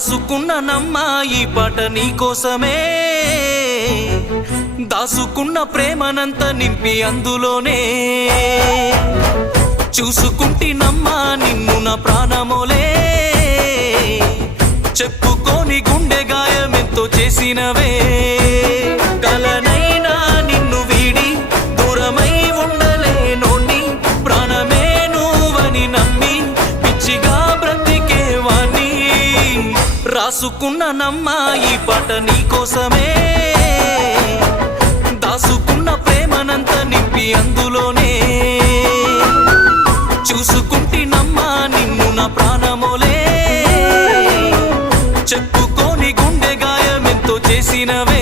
రాసుకున్ననమ్మా ఈ పాట నీకోసమే, దాసుకున్న ప్రేమనంత నింపి అందులోనే, చూసుకుంటినమ్మా నిన్ను నా ప్రాణమోలే, చెప్పుకోని గుండె గాయమెంతో చేసినవే, కలనైనా నిన్ను వీడి దూరమై ఉండలేనోని, ప్రాణమే నువ్వని నమ్మి పిచ్చిగా బ్రతికేవాణ్ణి, రాసుకున్ననమ్మా ఈ పాట నీకోసమే, దాసుకున్న ప్రేమనంత నింపి అందులోనే, చూసుకుంటినమ్మా నిన్ను నా ప్రాణమోలే, చెప్పుకోని గుండె గాయమెంతో చేసినవే.